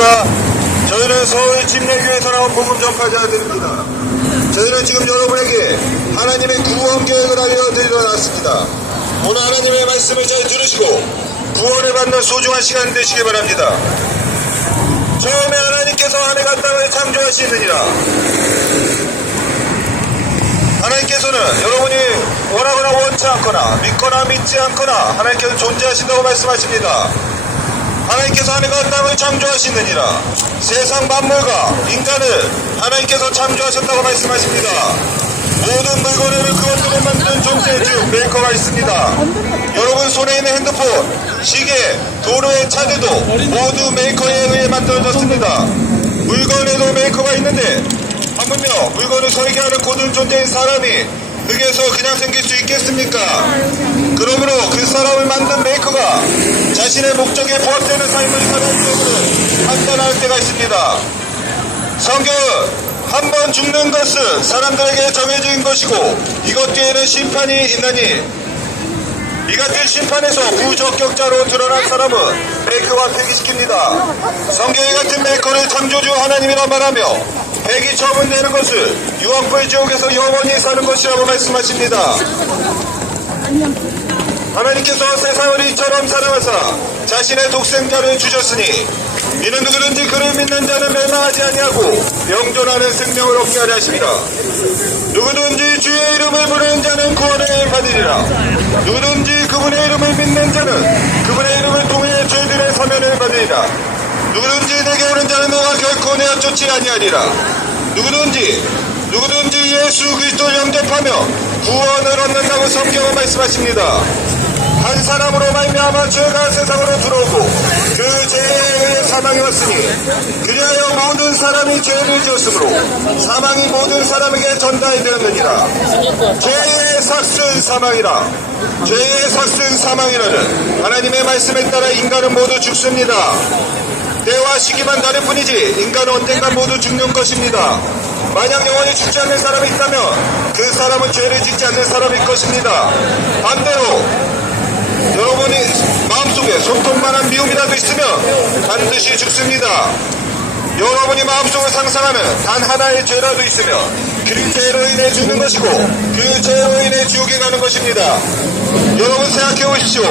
안녕하십니까. 저희는 서울 침례교회에서 나온 복음 전파자들입니다. 저희는 지금 여러분에게 하나님의 구원 계획을 알려드리러 나왔습니다. 오늘 하나님의 말씀을 잘 들으시고 구원을 받는 소중한 시간 되시기 바랍니다. 처음에 하나님께서 하늘과 땅을 창조하시느니라. 하나님께서는 여러분이 원하거나 원치 않거나 믿거나 믿지 않거나 하나님께서 존재하신다고 말씀하십니다. 하나님께서 하늘과 땅을 창조하시느니라. 세상 만물과 인간을 하나님께서 창조하셨다고 말씀하십니다. 모든 물건을 그것들을 만든 존재 즉 메이커가 있습니다. 여러분 손에 있는 핸드폰, 시계, 도로의 차들도 모두 메이커에 의해 만들어졌습니다. 물건에도 메이커가 있는데 하물며 물건을 설계하는 고든 존재인 사람이 흙에서 그냥 생길 수 있겠습니까? 그러므로 그 사람을 만든 메이커가 자신의 목적에 부합되는 삶을 살아가는 여부를 판단할 때가 있습니다. 성경은 한 번 죽는 것은 사람들에게 정해진 것이고 이것 뒤에는 심판이 있나니 이 같은 심판에서 부적격자로 드러난 사람은 메이커가 폐기시킵니다. 성경의 같은 메이커를 창조주 하나님이라 말하며 폐기 처분되는 것을 유황불 지옥에서 영원히 사는 것이라고 말씀하십니다. 하나님께서 세상을 이처럼 사랑하사 자신의 독생자를 주셨으니 이는 누구든지 그를 믿는 자는 멸망하지 아니하고 영존하는 생명을 얻게 하려 하십니다. 누구든지 주의 이름을 부르는 자는 구원을 받으리라. 누구든지 그분의 이름을 믿는 자는 그분의 이름을 통해 죄들의 사면을 받으리라. 누구든지 내게 오는 자는 너가 결코 내어 쫓지 아니하리라. 누구든지 예수 그리스도를 영접하며 구원을 얻는다고 성경은 말씀하십니다. 한 사람으로 말미암아 죄가 세상으로 들어오고 그 죄에 의해 사망이 왔으니 그리하여 모든 사람이 죄를 지었으므로 사망이 모든 사람에게 전달이 되었느니라. 죄의 삭은 사망이라. 죄의 삭은 사망이라는 하나님의 말씀에 따라 인간은 모두 죽습니다. 때와 시기만 다를 뿐이지 인간은 언젠가 모두 죽는 것입니다. 만약 영원히 죽지 않는 사람이 있다면 그 사람은 죄를 짓지 않는 사람일 것입니다. 반대로 여러분이 마음속에 손톱만한 미움이라도 있으면 반드시 죽습니다. 여러분이 마음속으로 상상하는 단 하나의 죄라도 있으면 그 죄로 인해 죽는 것이고 그 죄로 인해 지옥에 가는 것입니다. 여러분 생각해 보십시오.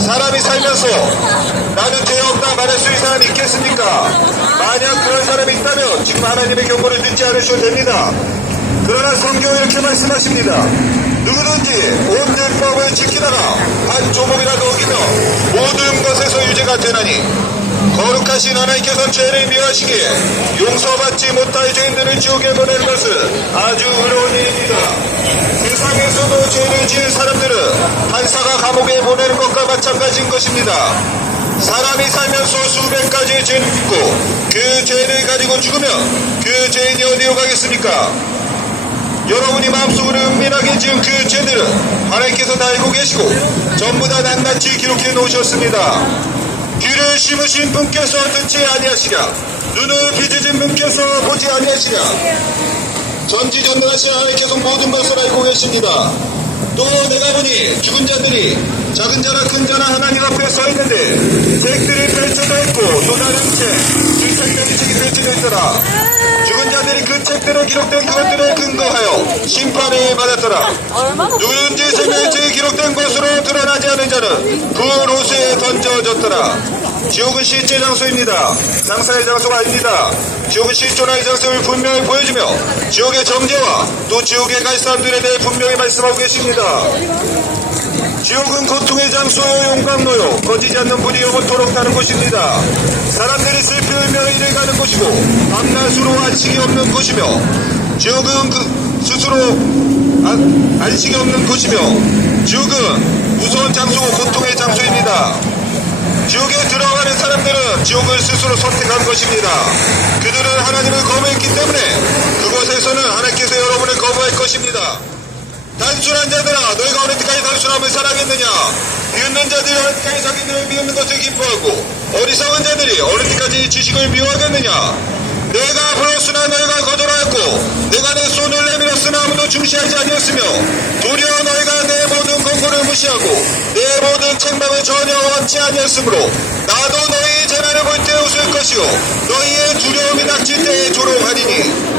사람이 살면서 나는 죄 없다 말할 수 있는 사람이 있겠습니까? 만약 그런 사람이 있다면 지금 하나님의 경고를 듣지 않으셔도 됩니다. 그러나 성경은 이렇게 말씀하십니다. 누구든지 온 율법을 지키다가 한 조목이라도 어기며 모든 것에서 유죄가 되나니 거룩하신 하나님께서 죄를 미워하시기에 용서받지 못할 죄인들을 지옥에 보내는 것은 아주 어려운 일입니다. 세상에서도 죄를 지은 사람들은 판사가 감옥에 보내는 것과 마찬가지인 것입니다. 사람이 살면서 수백 가지의 죄를 짓고 그 죄를 가지고 죽으면 그 죄인이 어디로 가겠습니까? 여러분이 마음속으로 은밀하게 지은 그 죄들은 하나님께서 다 알고 계시고 전부 다 낱낱이 기록해 놓으셨습니다. 귀를 심으신 분께서 듣지 아니하시랴. 눈을 빚으신 분께서 보지 아니하시랴. 전지전능하신 하나님께서 모든 것을 알고 계십니다. 또 내가 보니 죽은 자들이 작은 자나 큰 자나 하나님 앞에 서 있는데 책들이 펼쳐져 있고 또 다른 책 책들이 책이 펼쳐져 있더라. 죽은 자들이 그 책들에 기록된 그것들에 근거하여 심판을 받았더라. 누구든지 생명의 책에 기록된 것으로 드러나지 않은 자는 그 로스에 던져졌더라. 지옥은 실제 장소입니다. 상상의 장소가 아닙니다. 지옥은 실존한 이 장소를 분명히 보여주며 지옥의 정죄와 또 지옥에 갈 사람들에 대해 분명히 말씀하고 계십니다. 지옥은 고통의 장소요 용광로요 거지지 않는 분이 영원토록 타는 곳입니다. 사람들이 슬피 울며 이를 가는 곳이고 밤낮으로 안식이 없는 곳이며 지옥은 스스로 안식이 없는 곳이며 지옥은 무서운 장소고 고통의 장소입니다. 지옥에 들어가는 사람들은 지옥을 스스로 선택한 것입니다. 그들은 하나님을 거부했기 때문에 그곳에서는 하나님께서 여러분을 거부할 것입니다. 단순한 자들아 너희가 어느 때까지 단순함을 사랑했느냐. 비웃는 자들이 어느 때까지 자기들을 비웃는 것을 기뻐하고 어리석은 자들이 어느 때까지 지식을 미워하겠느냐. 내가 불렀으나 너희가 거절하였고 내가 내 손을 내밀었으나 아무도 중시하지 아니었으며 도리어 너희가 내 모든 권고를 무시하고 내 모든 책망을 전혀 원치 아니었으므로 나도 너희 재난을 볼 때 웃을 것이요 너희의 두려움이 닥칠 때에 조롱하리니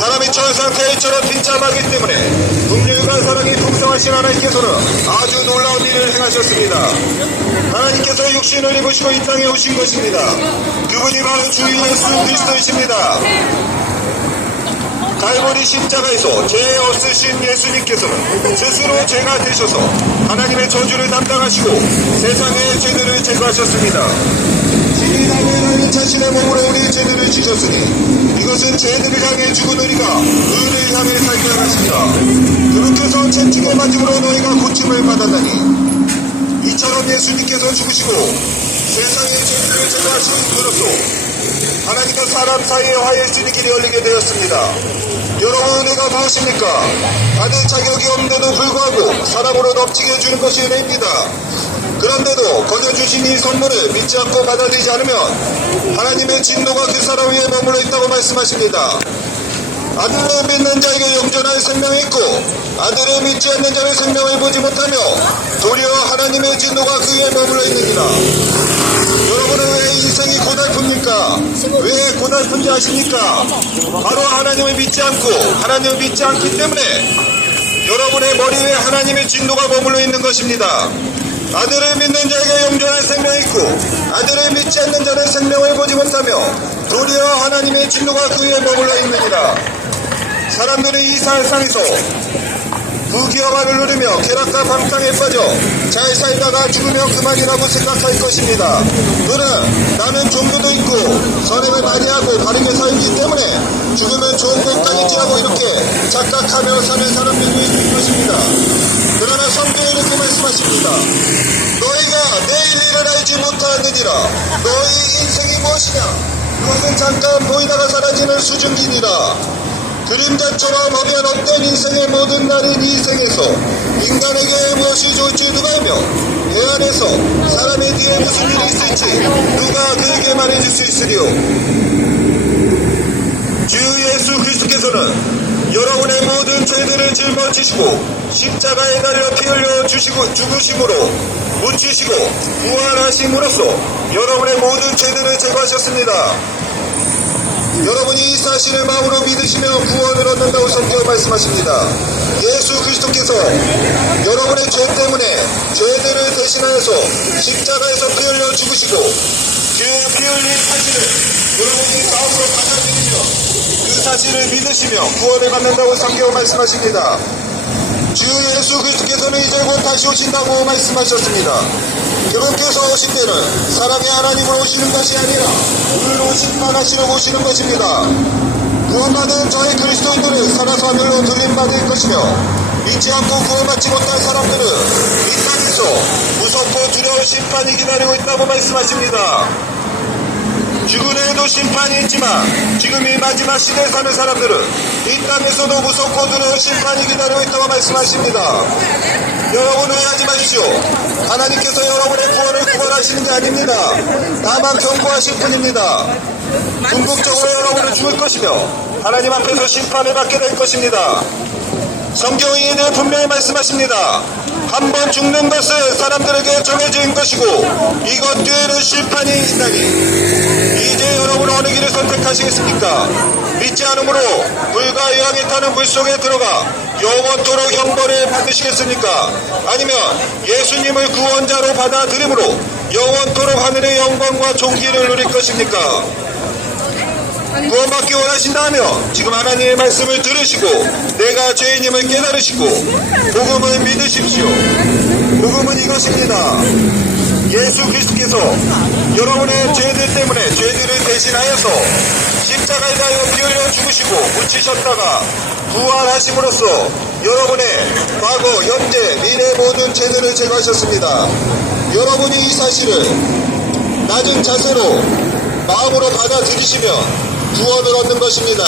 사람이 천상 태일처럼 빈참하기 때문에 긍휼과 사랑이 풍성하신 하나님께서는 아주 놀라운 일을 행하셨습니다. 하나님께서 육신을 입으시고 이 땅에 오신 것입니다. 그분이 바로 주 예수 그리스도이십니다. 갈보리 십자가에서 죄 없으신 예수님께서는 스스로 죄가 되셔서 하나님의 저주를 담당하시고 세상의 죄들을 제거하셨습니다. 진이 달려 자신의 몸으로 우리의 죄들을 지셨으니 이것은 죄들을 향해 죽은 우리가 의를 향해 살게 하십니다. 그분께서 채찍에 맞음으로 너희가 고침을 받았다니 이처럼 예수님께서 죽으시고 세상의 죄들을 제거하신 분으로서 하나님과 사람 사이에 화해할 수 있는 길이 열리게 되었습니다. 여러분 은혜가 무엇입니까? 받을 자격이 없는데도 불구하고 사람으로 넘치게 해주는 것이 은혜입니다. 그런데도 거저주신 이 선물을 믿지 않고 받아들이지 않으면 하나님의 진노가 그 사람 위에 머물러 있다고 말씀하십니다. 아들을 믿는 자에게 영존할 생명이 있고 아들을 믿지 않는 자의 생명을 보지 못하며 도리어 하나님의 진노가 그 위에 머물러 있느니라. 여러분은 왜 인생이 고달픕니까? 왜 고달픈지 아십니까? 바로 하나님을 믿지 않고 하나님을 믿지 않기 때문에 여러분의 머리 위에 하나님의 진노가 머물러 있는 것입니다. 아들을 믿는 자에게 영존할 생명이 있고 아들을 믿지 않는 자는 생명을 보지 못하며 도리어 하나님의 진노가 그 위에 머물러 있느니라. 사람들은 이 세상에서 부귀영화를 누리며 쾌락과 방탕에 빠져 잘 살다가 죽으면 그만이라고 생각할 것입니다. 너는 나는 종교도 있고 선행을 많이 하고 바르게 살기 때문에 죽으면 좋은 것까지 하고 이렇게 착각하며 사는 사람들도 있는 것입니다. 그러나 성경에 이렇게 말씀하십니다. 너희가 내일 일을 알지 못하느니라. 너희 인생이 무엇이냐? 그것은 잠깐 보이다가 사라지는 수증기니라. 그림자처럼 하면 없던 인생의 모든 날인 이 생에서 인간에게 무엇이 좋을지 누가 알며 해 안에서 사람의 뒤에 무슨 일이 있을지 누가 그에게 말해줄 수 있으리요. 주 예수 그리스도께서는 여러분의 모든 죄들을 짊어지시고 십자가에 달려 피 흘려 죽으심으로 묻히시고 부활하심으로써 여러분의 모든 죄들을 제거하셨습니다. 여러분이 이 사실을 마음으로 믿으시며 구원을 얻는다고 성경 말씀하십니다. 예수 그리스도께서 여러분의 죄 때문에 죄들을 대신하여서 십자가에서 피 흘려 죽으시고 그 피 흘린 사실을 여러분이 마음으로 받아들이며 그 사실을 믿으시며 구원을 받는다고 성경 말씀하십니다. 주 예수 그리스도께서는 이제 곧 다시 오신다고 말씀하셨습니다. 그분께서 오실 때는 사람이 하나님으로 오시는 것이 아니라 우리로 심판하시러 오시는 것입니다. 구원받은 저희 그리스도인들은 살아서 하늘로 돌림받을 것이며 믿지 않고 구원받지 못한 사람들은 이 땅에서 무섭고 두려운 심판이 기다리고 있다고 말씀하십니다. 죽은 후에도 심판이 있지만 지금이 마지막 시대에 사는 사람들은 이 땅에서도 무섭고 두려운 심판이 기다리고 있다고 말씀하십니다. 여러분 오해하지 마십시오. 하나님께서 여러분의 구원을 구원하시는 게 아닙니다. 다만 경고하실 뿐입니다. 궁극적으로 여러분은 죽을 것이며 하나님 앞에서 심판을 받게 될 것입니다. 성경이 이에 대해 분명히 말씀하십니다. 한 번 죽는 것은 사람들에게 정해진 것이고 이것 뒤에는 심판이 있다니. 이제 여러분은 어느 길을 선택하시겠습니까? 믿지 않으므로 불과 유황에 타는 물 속에 들어가 영원토록 형벌을 받으시겠습니까? 아니면 예수님을 구원자로 받아들임으로 영원토록 하늘의 영광과 존귀를 누릴 것입니까? 구원받기 원하신다면 지금 하나님의 말씀을 들으시고 내가 죄인임을 깨달으시고 복음을 믿으십시오. 복음은 이것입니다. 예수 그리스도께서 여러분의 죄들 때문에 죄들을 대신하여서 십자가에 달려 피 흘려 죽으시고 묻히셨다가 부활하심으로써 여러분의 과거, 현재, 미래 모든 죄들을 제거하셨습니다. 여러분이 이 사실을 낮은 자세로 마음으로 받아들이시면 구원을 얻는 것입니다.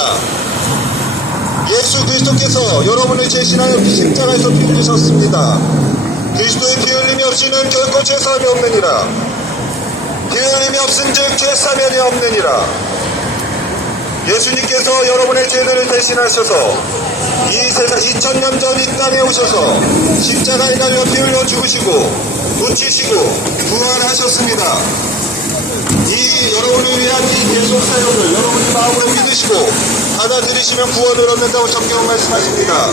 예수 그리스도께서 여러분을 대신하여 십자가에서 피 흘리셨습니다. 그리스도의 피 흘림이 없이는 결코 죄사함이 없느니라. 피 흘림이 없은즉 죄사면이 없느니라. 예수님께서 여러분의 죄들을 대신하셔서 이 세상 2000년 전 이 땅에 오셔서 십자가에 달려 피 흘려 죽으시고 묻히시고 부활하셨습니다. 이 이 여러분을 위한 이 계속 사역을 여러분이 마음으로 믿으시고 받아들이시면 구원을 얻는다고 성경은 말씀하십니다.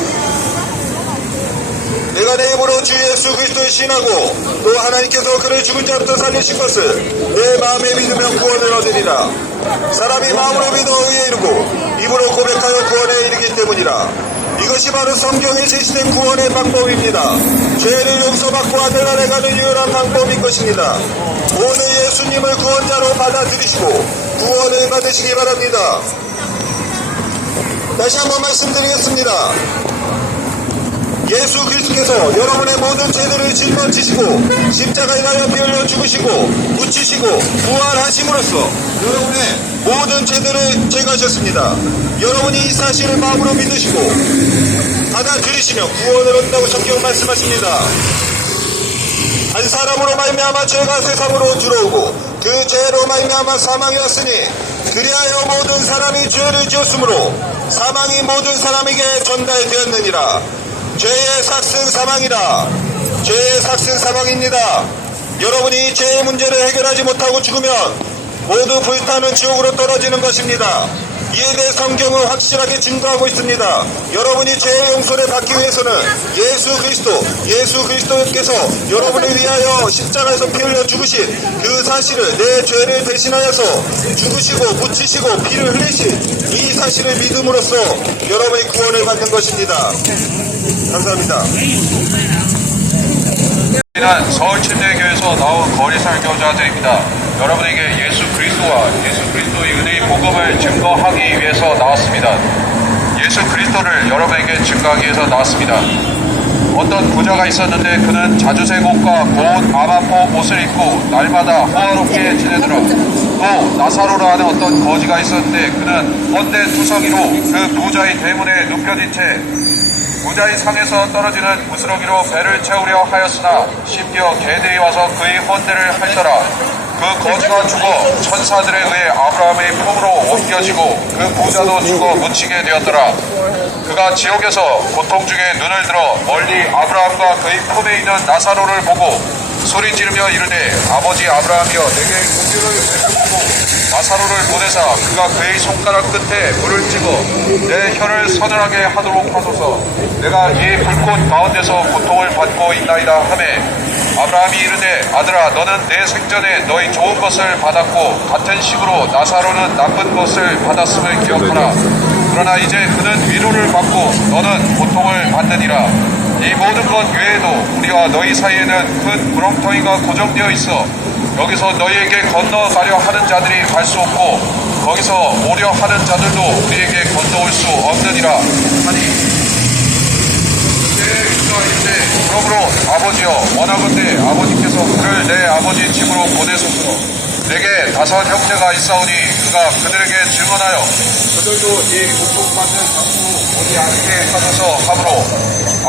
내가 내 입으로 주 예수 그리스도를 신하고 또 하나님께서 그를 죽은 자로부터 살리신 것을 내 마음에 믿으면 구원을 얻으리라. 사람이 마음으로 믿어 의에 이르고 입으로 고백하여 구원에 이르기 때문이라. 이것이 바로 성경에 제시된 구원의 방법입니다. 죄를 용서받고 하늘나라에 가는 유일한 방법인 것입니다. 오늘 예수님을 구원자로 받아들이시고 구원을 받으시기 바랍니다. 다시 한번 말씀드리겠습니다. 예수 그리스도께서 여러분의 모든 죄들을 짊어지시고 십자가에 달려 피 흘려 죽으시고 묻히시고 부활하심으로써 여러분의 모든 죄들을 제거하셨습니다. 여러분이 이 사실을 마음으로 믿으시고 받아들이시면 구원을 얻는다고 성경 말씀하십니다. 한 사람으로 말미암아 죄가 세상으로 들어오고 그 죄로 말미암아 사망이 왔으니 그리하여 모든 사람이 죄를 지었으므로 사망이 모든 사람에게 전달되었느니라. 죄의 삭은 사망이라. 죄의 삭은 사망입니다. 여러분이 죄의 문제를 해결하지 못하고 죽으면 모두 불타는 지옥으로 떨어지는 것입니다. 이에 대해 성경은 확실하게 증거하고 있습니다. 여러분이 죄의 용서를 받기 위해서는 예수 그리스도께서 여러분을 위하여 십자가에서 피 흘려 죽으신 그 사실을, 내 죄를 대신하여서 죽으시고 묻히시고 피를 흘리신 이 사실을 믿음으로써 여러분이 구원을 받는 것입니다. 감사합니다. 저희는 서울침례교에서 나온 거리 설교자들입니다. 여러분에게 예수 그리스도와 예수 그리스도의 은혜의 복음을 증거하기 위해서 나왔습니다. 예수 그리스도를 여러분에게 증거하기 위해서 나왔습니다. 어떤 부자가 있었는데 그는 자주색 옷과 고운 아마포 옷을 입고 날마다 호화롭게 지내더라. 또 나사로라 하는 어떤 거지가 있었는데 그는 헌데 투성이로 그 부자의 대문에 눕혀진 채 부자의 상에서 떨어지는 부스러기로 배를 채우려 하였으나 심지어 개들이 와서 그의 헌대를 핥더라. 그 거지가 죽어 천사들에 의해 아브라함의 품으로 옮겨지고 그 부자도 죽어 묻히게 되었더라. 그가 지옥에서 고통 중에 눈을 들어 멀리 아브라함과 그의 품에 있는 나사로를 보고 소리 지르며 이르되 아버지 아브라함이여 내게 긍휼을 베푸시고 나사로를 보내사 그가 그의 손가락 끝에 물을 찍어 내 혀를 서늘하게 하도록 하소서. 내가 이 불꽃 가운데서 고통을 받고 있나이다 하매 아브라함이 이르되 아들아 너는 내 생전에 너희 좋은 것을 받았고 같은 식으로 나사로는 나쁜 것을 받았음을 기억하라. 그러나 이제 그는 위로를 받고 너는 고통을 받느니라. 이 모든 것 외에도 우리와 너희 사이에는 큰 구렁텅이가 고정되어 있어 여기서 너희에게 건너가려 하는 자들이 갈 수 없고 거기서 오려 하는 자들도 우리에게 건너올 수 없느니라 하니 그러므로 아버지여 원하건대 아버지께서 그를 내 아버지 집으로 보내소서. 내게 5 형제가 있사오니 그가 그들에게 증언하여 그들도 이 고통받는 장소로 오지 않게 하소서 하므로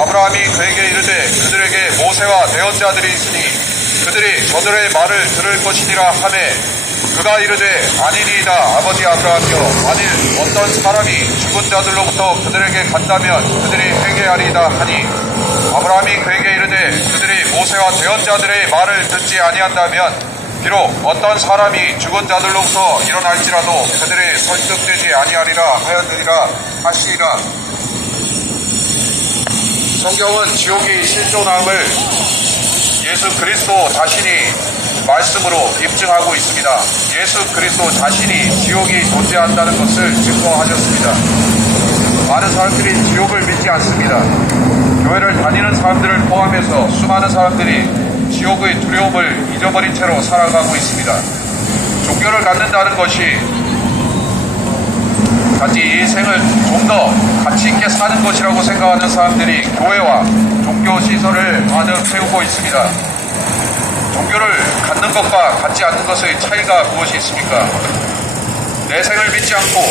아브라함이 그에게 이르되 그들에게 모세와 대언자들이 있으니 그들이 저들의 말을 들을 것이니라 하매 그가 이르되 아니니이다 아버지 아브라함이여 만일 어떤 사람이 죽은 자들로부터 그들에게 간다면 그들이 회개하리이다 하니 아브라함이 그에게 이르되 그들이 모세와 대언자들의 말을 듣지 아니한다면 비록 어떤 사람이 죽은 자들로부터 일어날지라도 그들이 설득되지 아니하리라 하였느니라 하시니라. 성경은 지옥이 실존함을 예수 그리스도 자신이 말씀으로 입증하고 있습니다. 예수 그리스도 자신이 지옥이 존재한다는 것을 증거하셨습니다. 많은 사람들이 지옥을 믿지 않습니다. 교회를 다니는 사람들을 포함해서 수많은 사람들이 지옥의 두려움을 잊어버린 채로 살아가고 있습니다. 종교를 갖는다는 것이 단지 이 생을 좀 더 가치 있게 사는 것이라고 생각하는 사람들이 교회와 종교 시설을 많이 세우고 있습니다. 종교를 갖는 것과 갖지 않는 것의 차이가 무엇이 있습니까? 내 생을 믿지 않고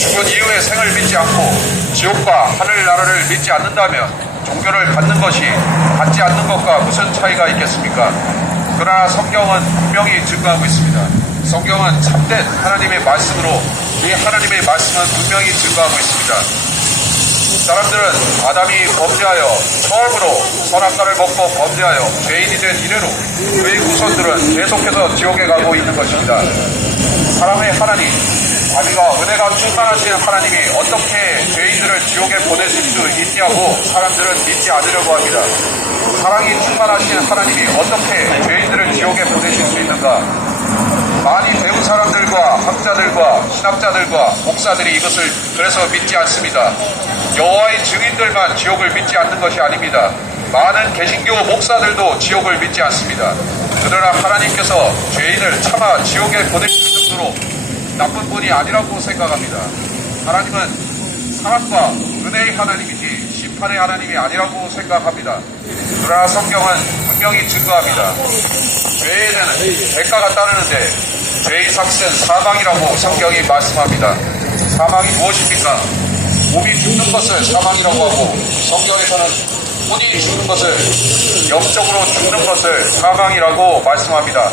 죽은 이후의 생을 믿지 않고 지옥과 하늘나라를 믿지 않는다면 종교를 갖는 것이 갖지 않는 것과 무슨 차이가 있겠습니까? 그러나 성경은 분명히 증거하고 있습니다. 성경은 참된 하나님의 말씀으로 이 하나님의 말씀은 분명히 증거하고 있습니다. 사람들은 아담이 범죄하여 처음으로 선악과를 먹고 범죄하여 죄인이 된 이래로 그의 후손들은 계속해서 지옥에 가고 있는 것입니다. 사람의 하나님, 자비가 은혜가 충만하신 하나님이 어떻게 죄인들을 지옥에 보내실 수 있냐고 사람들은 믿지 않으려고 합니다. 사랑이 충만하신 하나님이 어떻게 죄인들을 지옥에 보내실 수 있는가? 많이 배운 사람들과 학자들과 신학자들과 목사들이 이것을 그래서 믿지 않습니다. 여호와의 증인들만 지옥을 믿지 않는 것이 아닙니다. 많은 개신교 목사들도 지옥을 믿지 않습니다. 그러나 하나님께서 죄인을 차마 지옥에 보내실 정도로 나쁜 분이 아니라고 생각합니다. 하나님은 사랑과 은혜의 하나님이지 심판의 하나님이 아니라고 생각합니다. 그러나 성경은 분명히 증거합니다. 죄에 대한 대가가 따르는데 죄의 삭은 사망이라고 성경이 말씀합니다. 사망이 무엇입니까? 몸이 죽는 것을 사망이라고 하고 성경에서는 혼이 죽는 것을, 영적으로 죽는 것을 사망이라고 말씀합니다.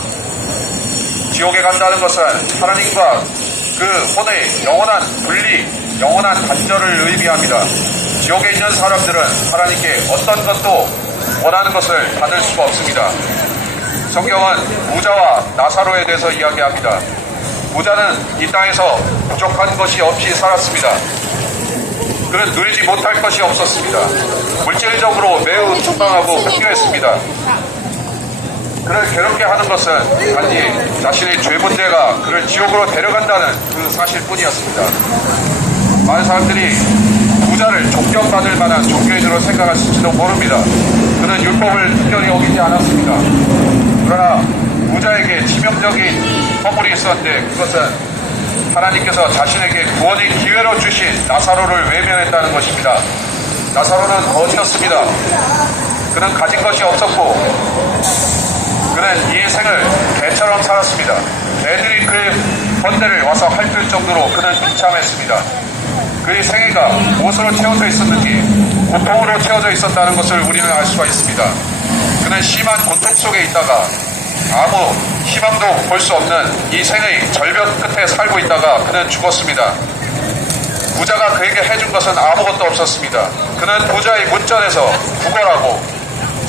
지옥에 간다는 것은 하나님과 그 혼의 영원한 분리, 영원한 단절을 의미합니다. 지옥에 있는 사람들은 하나님께 어떤 것도 원하는 것을 받을 수가 없습니다. 성경은 부자와 나사로에 대해서 이야기합니다. 부자는 이 땅에서 부족한 것이 없이 살았습니다. 그는 누리지 못할 것이 없었습니다. 물질적으로 매우 충만하고 풍요했습니다. 그를 괴롭게 하는 것은 단지 자신의 죄 문제가 그를 지옥으로 데려간다는 그 사실뿐이었습니다. 많은 사람들이 부자를 존경받을 만한 종교인으로 생각하실지도 모릅니다. 그는 율법을 특별히 어기지 않았습니다. 그러나 부자에게 치명적인 허물이 있었는데 그것은 하나님께서 자신에게 구원의 기회로 주신 나사로를 외면했다는 것입니다. 나사로는 거지였습니다. 그는 가진 것이 없었고 그는 이 생을 개처럼 살았습니다. 애들이 그의 번뇌를 와서 핥을 정도로 그는 비참했습니다. 그의 생애가 무엇으로 채워져 있었는지 고통으로 채워져 있었다는 것을 우리는 알 수가 있습니다. 그는 심한 고통 속에 있다가 아무 희망도 볼 수 없는 이 생의 절벽 끝에 살고 있다가 그는 죽었습니다. 부자가 그에게 해준 것은 아무것도 없었습니다. 그는 부자의 문전에서 구걸하고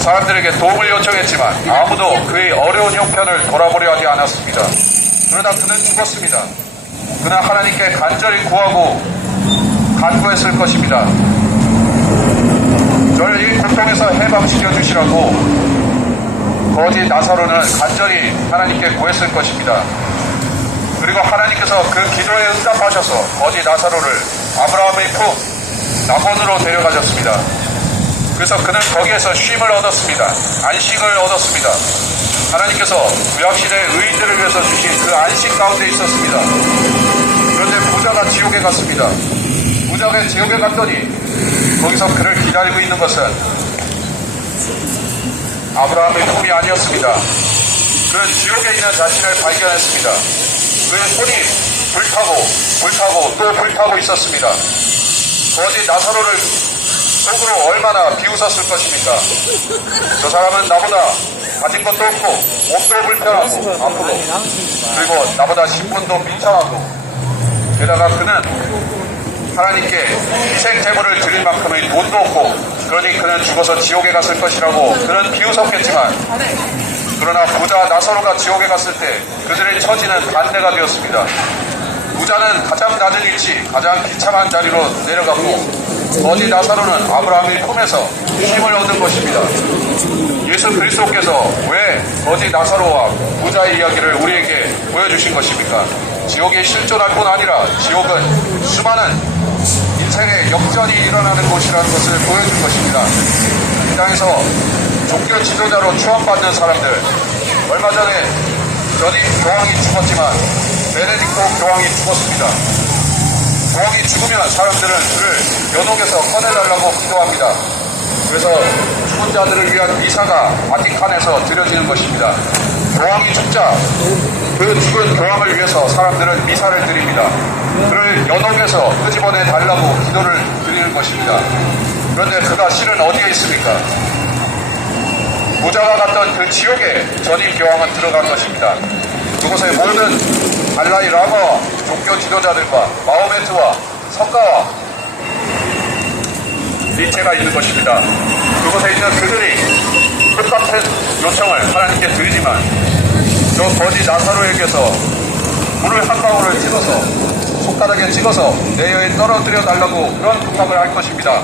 사람들에게 도움을 요청했지만 아무도 그의 어려운 형편을 돌아보려 하지 않았습니다. 그러다 그는 죽었습니다. 그는 하나님께 간절히 구하고 간구했을 것입니다. 저를 이 고통에서 해방시켜 주시라고 거지 나사로는 간절히 하나님께 구했을 것입니다. 그리고 하나님께서 그 기도에 응답하셔서 거지 나사로를 아브라함의 품 남원으로 데려가셨습니다. 그래서 그는 거기에서 쉼을 얻었습니다. 안식을 얻었습니다. 하나님께서 구약시대의 의인들을 위해서 주신 그 안식 가운데 있었습니다. 그런데 부자가 지옥에 갔습니다. 부자가 지옥에 갔더니 거기서 그를 기다리고 있는 것은 아브라함의 품이 아니었습니다. 그는 지옥에 있는 자신을 발견했습니다. 그의 손이 불타고 또 불타고 있었습니다. 거지 나사로를 속으로 얼마나 비웃었을 것입니까? 저 사람은 나보다 가진 것도 없고 몸도 불편하고 아프고 그리고 나보다 신분도 비참하고 게다가 그는 하나님께 희생 제물을 드릴 만큼의 돈도 없고 그러니 그는 죽어서 지옥에 갔을 것이라고 그는 비웃었겠지만 그러나 부자 나사로가 지옥에 갔을 때 그들의 처지는 반대가 되었습니다. 부자는 가장 낮은 위치, 가장 비참한 자리로 내려갔고 거지 나사로는 아브라함의 품에서 힘을 얻은 것입니다. 예수 그리스도께서 왜 거지 나사로와 부자의 이야기를 우리에게 보여주신 것입니까? 지옥에 실존할 뿐 아니라 지옥은 수많은 인생의 역전이 일어나는 곳이라는 것을 보여준 것입니다. 이 땅에서 종교 지도자로 추앙받는 사람들, 얼마 전에 전임 교황이 죽었지만 베네딕토 교황이 죽었습니다. 교황이 죽으면 사람들은 그를 연옥에서 꺼내달라고 기도합니다. 그래서 죽은 자들을 위한 미사가 바티칸에서 드려지는 것입니다. 교황이 죽자 그 죽은 교황을 위해서 사람들은 미사를 드립니다. 그를 연옥에서 끄집어내 달라고 기도를 드리는 것입니다. 그런데 그가 실은 어디에 있습니까? 부자가 갔던 그 지옥에 전임 교황은 들어간 것입니다. 그곳에 모든 달라이 라마와 종교 지도자들과 마호메트와 석가와 리체가 있는 것입니다. 그곳에 있는 그들이 똑같은 요청을 하나님께 드리지만 저 거지 나사로에게서 물을 한 방울을 찍어서 손가락에 찍어서 내 혀에 떨어뜨려 달라고 그런 부탁을 할 것입니다.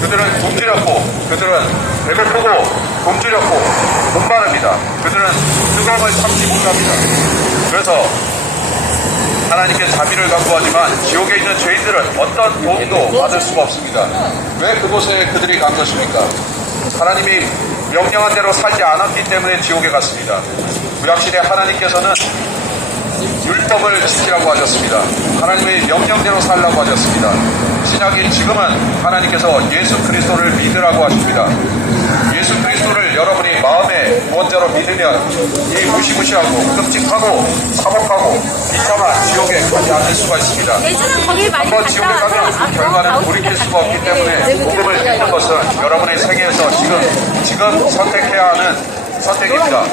그들은 굶주렸고 그들은 배고프고 굶주렸고 목마릅니다. 그들은 뜨거움을 참지 못합니다. 그래서 하나님께 자비를 간구하지만 지옥에 있는 죄인들은 어떤 도움도 받을 수가 없습니다. 왜 그곳에 그들이 간 것입니까? 하나님이 명령한 대로 살지 않았기 때문에 지옥에 갔습니다. 구약시대 하나님께서는 율법을 지키라고 하셨습니다. 하나님의 명령대로 살라고 하셨습니다. 신약인 지금은 하나님께서 예수 그리스도를 믿으라고 하십니다. 예수 그리스도를 여러분이 마음의 구원자로 믿으면 이 무시무시하고 끔찍하고 사목하고 비참한 지옥에 가지 않을 수가 있습니다. 한번 지옥에 가면 결과는 돌이킬 수가 없기 때문에 복음을 믿는 것은 여러분의 생애에서 지금 선택해야 하는 선택입니다.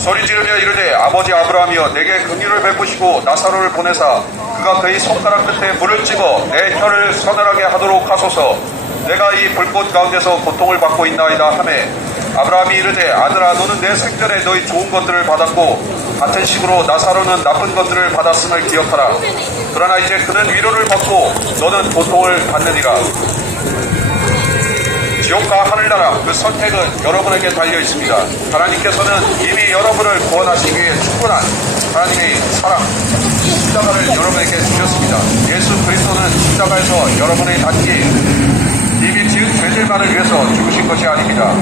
소리 지르며 이르되 아버지 아브라함이여 내게 긍휼을 베푸시고 나사로를 보내사 그가 그의 손가락 끝에 물을 찍어 내 혀를 서늘하게 하도록 하소서. 내가 이 불꽃 가운데서 고통을 받고 있나이다 하매 아브라함이 이르되 아들아 너는 내 생전에 너희 좋은 것들을 받았고 같은 식으로 나사로는 나쁜 것들을 받았음을 기억하라. 그러나 이제 그는 위로를 받고 너는 고통을 받느니라. 지옥과 하늘나라 그 선택은 여러분에게 달려 있습니다. 하나님께서는 이미 여러분을 구원하시기 위해 충분한 하나님의 사랑, 십자가를 여러분에게 주셨습니다. 예수 그리스도는 십자가에서 여러분의 단기 이미 지은 죄들만을 위해서 죽으신 것이 아닙니다.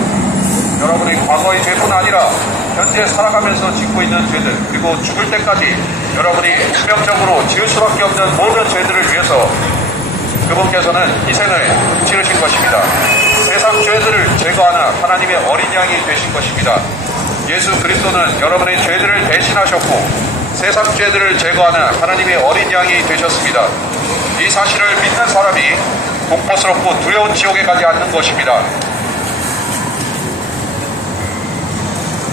여러분의 과거의 죄뿐 아니라 현재 살아가면서 짓고 있는 죄들 그리고 죽을 때까지 여러분이 운명적으로 지을 수밖에 없는 모든 죄들을 위해서 그분께서는 희생을 치르신 것입니다. 세상 죄들을 제거하는 하나님의 어린 양이 되신 것입니다. 예수 그리스도는 여러분의 죄들을 대신하셨고 세상 죄들을 제거하는 하나님의 어린 양이 되셨습니다. 이 사실을 믿는 사람이 공포스럽고 두려운 지옥에 가지 않는 것입니다.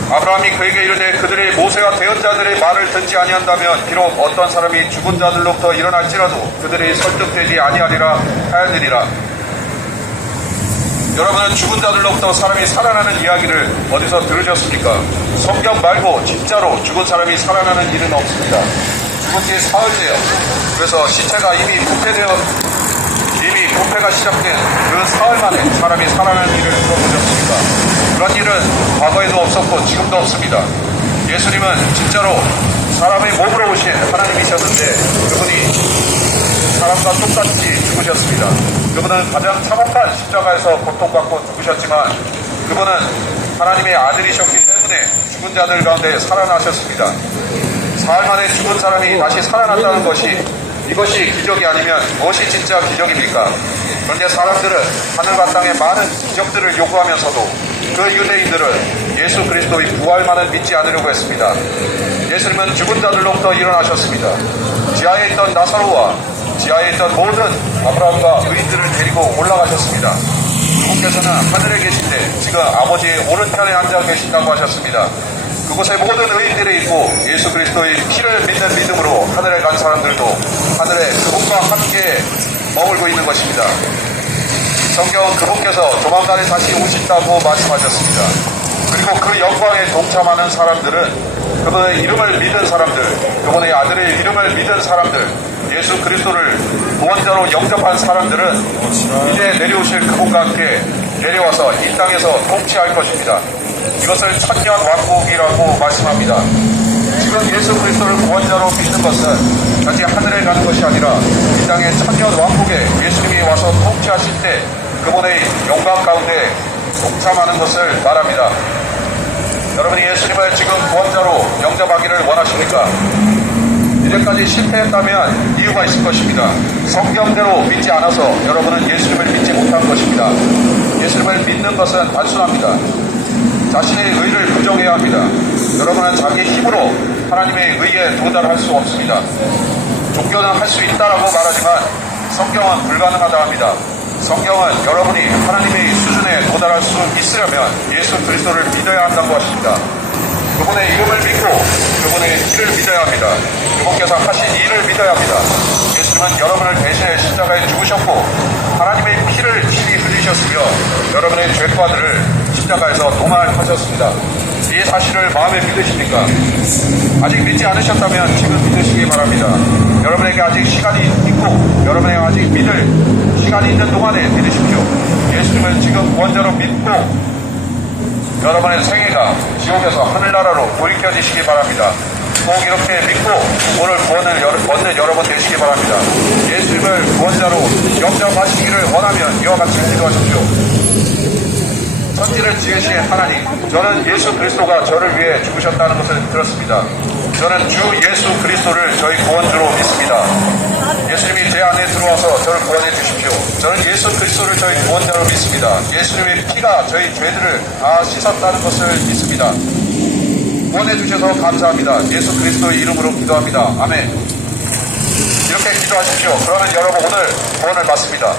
아브라함이 그에게 이르되 그들의 모세와 대언자들의 말을 듣지 아니한다면 비록 어떤 사람이 죽은 자들로부터 일어날지라도 그들이 설득되지 아니하리라 하였느니라. 여러분은 죽은 자들로부터 사람이 살아나는 이야기를 어디서 들으셨습니까? 성경 말고 진짜로 죽은 사람이 살아나는 일은 없습니다. 죽은 지 사흘째요. 그래서 시체가 이미 부패가 시작된 그 사흘 만에 사람이 살아나는 일을 들어보셨습니까? 그런 일은 과거에도 없었고 지금도 없습니다. 예수님은 진짜로 사람의 몸으로 오신 하나님이셨는데 그분이 사람과 똑같이 죽으셨습니다. 그분은 가장 참혹한 십자가에서 고통받고 죽으셨지만 그분은 하나님의 아들이셨기 때문에 죽은 자들 가운데 살아나셨습니다. 사흘 만에 죽은 사람이 다시 살아났다는 것이 이것이 기적이 아니면 무엇이 진짜 기적입니까? 그런데 사람들은 하늘과 땅에 많은 기적들을 요구하면서도 그 유대인들은 예수 그리스도의 부활만을 믿지 않으려고 했습니다. 예수님은 죽은 자들로부터 일어나셨습니다. 지하에 있던 나사로와 지하에 있던 모든 아브라함과 의인들을 데리고 올라가셨습니다. 그분께서는 하늘에 계신데 지금 아버지의 오른편에 앉아 계신다고 하셨습니다. 그곳에 모든 의인들이 있고 예수 그리스도의 피를 믿는 믿음으로 하늘에 간 사람들도 하늘에 그분과 함께 머물고 있는 것입니다. 성경은 그분께서 조만간에 다시 오신다고 말씀하셨습니다. 그리고 그 영광에 동참하는 사람들은 그분의 이름을 믿은 사람들, 그분의 아들의 이름을 믿은 사람들, 예수 그리스도를 구원자로 영접한 사람들은 이제 내려오실 그분과 함께 내려와서 이 땅에서 통치할 것입니다. 이것을 천년 왕국이라고 말씀합니다. 지금 예수 그리스도를 구원자로 믿는 것은 단지 하늘에 가는 것이 아니라 이 땅의 천년 왕국에 예수님이 와서 통치하실 때 그분의 영광 가운데 동참하는 것을 말합니다. 여러분이 예수님을 지금 구원자로 영접하기를 원하십니까? 이제까지 실패했다면 이유가 있을 것입니다. 성경대로 믿지 않아서 여러분은 예수님을 믿지 못한 것입니다. 예수님을 믿는 것은 단순합니다. 자신의 의를 부정해야 합니다. 여러분은 자기 힘으로 하나님의 의에 도달할 수 없습니다. 종교는 할 수 있다라고 말하지만 성경은 불가능하다 합니다. 성경은 여러분이 하나님의 수준에 도달할 수 있으려면 예수 그리스도를 믿어야 한다고 하십니다. 그분의 이름을 믿고 그분의 일을 믿어야 합니다. 그분께서 하신 일을 믿어야 합니다. 예수님은 여러분을 대신해 십자가에 죽으셨고 하나님의 피를 친히 흘리셨으며 여러분의 죄과들을 십자가에서 도말하셨습니다. 이 사실을 마음에 믿으십니까? 아직 믿지 않으셨다면 지금 믿으시기 바랍니다. 여러분에게 아직 시간이 있고 여러분에게 아직 믿을 시간이 있는 동안에 믿으십시오. 예수님을 지금 구원자로 믿고 여러분의 생애가 지옥에서 하늘나라로 돌이켜지시기 바랍니다. 꼭 이렇게 믿고 오늘 구원을 얻는 여러분 되시기 바랍니다. 예수님을 구원자로 영접하시기를 원하면 이와 같이 기도하십시오. 천지를 지으신 하나님, 저는 예수 그리스도가 저를 위해 죽으셨다는 것을 들었습니다. 저는 주 예수 그리스도를 저희 구원주로 믿습니다. 예수님이 제 안에 들어와서 저를 구원해 주십시오. 저는 예수 그리스도를 저희 구원자로 믿습니다. 예수님의 피가 저희 죄들을 다 씻었다는 것을 믿습니다. 구원해 주셔서 감사합니다. 예수 그리스도의 이름으로 기도합니다. 아멘. 이렇게 기도하십시오. 그러면 여러분 오늘 구원을 받습니다.